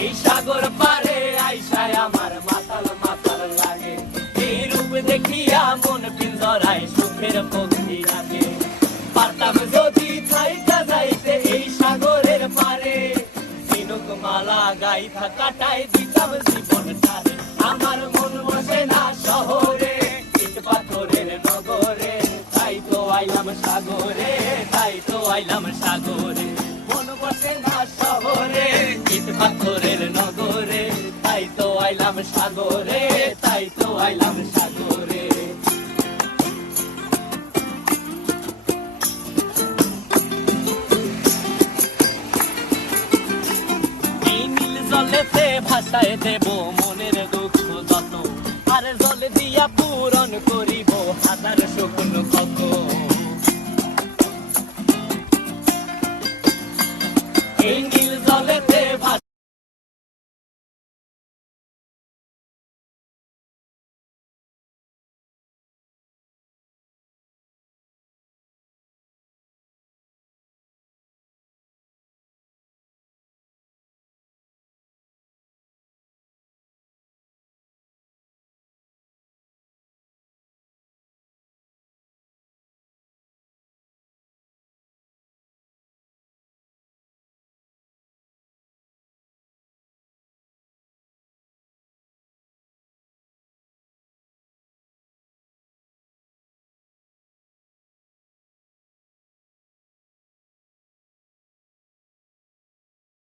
এই সাগর পারে আইসায় আমার মাতাল মাতাল লাগে, এই রূপ দেখিয়া মন পিঞ্জরায় সুখের পক্ষী রাখে। পারতাম যদি থাইকা যাইতে এই সাগরের পারে, ঝিনুক মালা গাইথা কাটাই দিতাম জীবনটারে। আমার মন বসে না শহরে, ইট পাথরের নগরে, তাই তো আইলাম সাগরে, তাই তো আইলাম সাগরে। মন বসে না শহরে, ইট পাথরের নগরে, তাই তো আইলাম সাগরে, তাই তো আইলাম সাগরে। এই নীল জলেতে ভাসায় দেব মনের দুঃখ যত, আর জল দিয়া পূরণ করিব হাজার সুখ